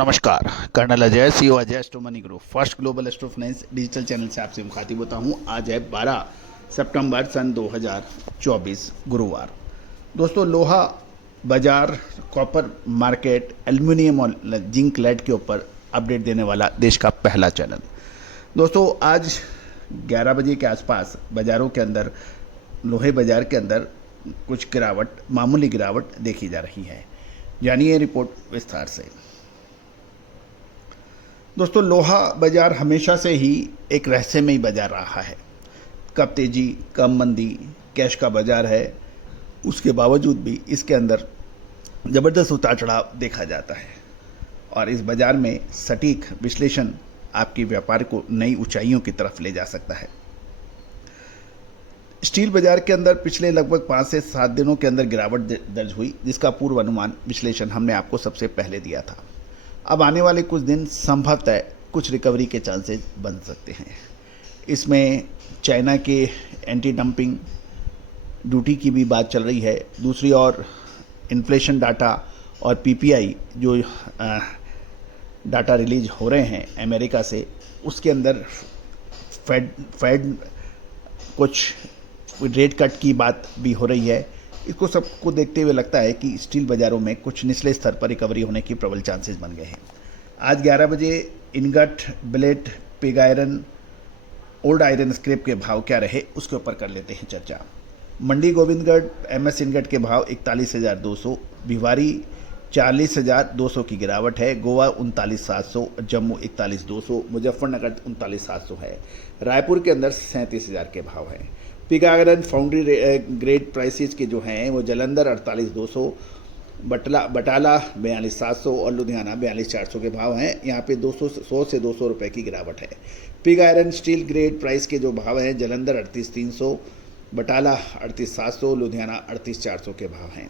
नमस्कार, colonel Ajay CEO Ajay astro money group first global astro finance digital channel से आपसे मुखातिब होता हूं। आज है 12 सितंबर सन 2024 गुरुवार। दोस्तों, लोहा बाजार, कॉपर मार्केट, एल्युमिनियम और जिंक लेड के ऊपर अपडेट देने वाला देश का पहला चैनल। दोस्तों, आज 11 बजे के आसपास बाज़ारों के अंदर, लोहे बाज़ार के अंदर कुछ गिरावट, मामूली गिरावट देखी जा रही है। जानिए रिपोर्ट विस्तार से। दोस्तों, लोहा बाजार हमेशा से ही एक रहस्यमयी बाजार रहा है। कब तेजी, कब मंदी, कैश का बाजार है, उसके बावजूद भी इसके अंदर ज़बरदस्त उतार चढ़ाव देखा जाता है और इस बाजार में सटीक विश्लेषण आपकी व्यापार को नई ऊंचाइयों की तरफ ले जा सकता है। स्टील बाजार के अंदर पिछले लगभग 5 से 7 दिनों के अंदर गिरावट दर्ज हुई, जिसका पूर्व अनुमान विश्लेषण हमने आपको सबसे पहले दिया था। अब आने वाले कुछ दिन संभवतः कुछ रिकवरी के चांसेस बन सकते हैं। इसमें चाइना के एंटी डंपिंग ड्यूटी की भी बात चल रही है। दूसरी ओर इन्फ्लेशन डाटा और पीपीआई जो डाटा रिलीज हो रहे हैं अमेरिका से, उसके अंदर फेड कुछ रेट कट की बात भी हो रही है। इसको सबको देखते हुए लगता है कि स्टील बाज़ारों में कुछ निचले स्तर पर रिकवरी होने की प्रबल चांसेस बन गए हैं। आज 11 बजे ingot, billet, pig iron, old iron scrap के भाव क्या रहे उसके ऊपर कर लेते हैं चर्चा। मंडी गोविंदगढ़ एमएस इनगट के भाव 41,200, भिवारी 40,200 की गिरावट है, गोवा 39,700, जम्मू 41,200, मुजफ्फरनगर 39,700 है। रायपुर के अंदर 37,000 के भाव हैं। Pig iron foundry grade prices के जो हैं वो जलंधर 48,200, बटाला 42,700 और लुधियाना 42,400 के भाव हैं। यहाँ पे 100 से 200 रुपये की गिरावट है। Pig iron steel grade price के जो भाव हैं, जलंधर 38,300, बटाला 38,700, लुधियाना 38,400 के भाव हैं।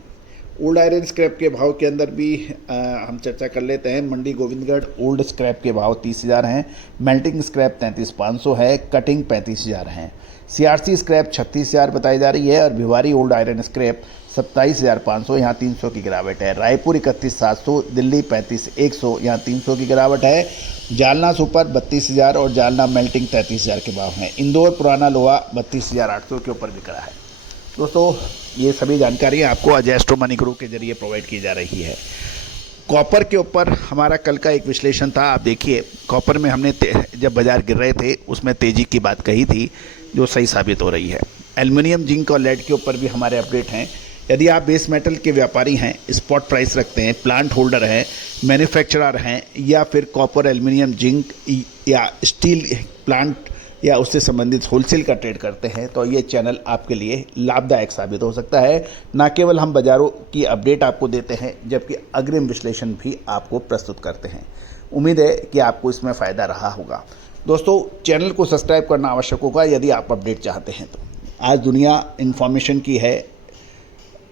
ओल्ड आयरन स्क्रैप के भाव के अंदर भी हम चर्चा कर लेते हैं। मंडी गोविंदगढ़ ओल्ड स्क्रैप के भाव 30,000 हैं, मेल्टिंग स्क्रैप 33,500 है, कटिंग 35,000 हैं। सीआरसी स्क्रैप 36,000 बताई जा रही है और भिवारी ओल्ड आयरन स्क्रैप 27,500, यहाँ 300 की गिरावट है। रायपुर 31,700, दिल्ली 35,100, यहाँ 300 की गिरावट है। जालना सुपर 32,000 और जालना मेल्टिंग 33,000 के भाव हैं। इंदौर पुराना लोहा 32,800 के ऊपर बिक रहा है। दोस्तों, ये सभी जानकारी आपको अजय एस्ट्रो मनी ग्रुप के जरिए प्रोवाइड की जा रही है। कॉपर के ऊपर हमारा कल का एक विश्लेषण था। आप देखिए, कॉपर में हमने जब बाजार गिर रहे थे उसमें तेजी की बात कही थी, जो सही साबित हो रही है। एल्युमिनियम, जिंक और लेड के ऊपर भी हमारे अपडेट हैं। यदि आप बेस मेटल के व्यापारी हैं, स्पॉट प्राइस रखते हैं, प्लांट होल्डर हैं, मैन्युफैक्चरर हैं, या फिर कॉपर, एल्युमिनियम, जिंक या स्टील प्लांट या उससे संबंधित होलसेल का ट्रेड करते हैं, तो ये चैनल आपके लिए लाभदायक साबित हो सकता है। न केवल हम बाज़ारों की अपडेट आपको देते हैं, जबकि अग्रिम विश्लेषण भी आपको प्रस्तुत करते हैं। उम्मीद है कि आपको इसमें फ़ायदा रहा होगा। दोस्तों, चैनल को सब्सक्राइब करना आवश्यक होगा यदि आप अपडेट चाहते हैं तो। आज दुनिया इन्फॉर्मेशन की है,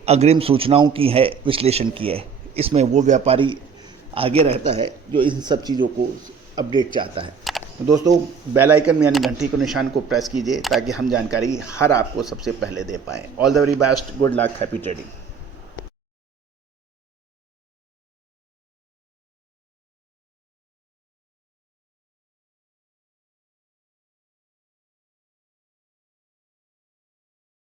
अग्रिम सूचनाओं की है, विश्लेषण की है। इसमें वो व्यापारी आगे रहता है जो इन सब चीज़ों को अपडेट चाहता है। दोस्तों, बेल आइकन में यानी घंटी को निशान को प्रेस कीजिए ताकि हम जानकारी हर आपको सबसे पहले दे पाएँ। All the very best, good luck, happy trading.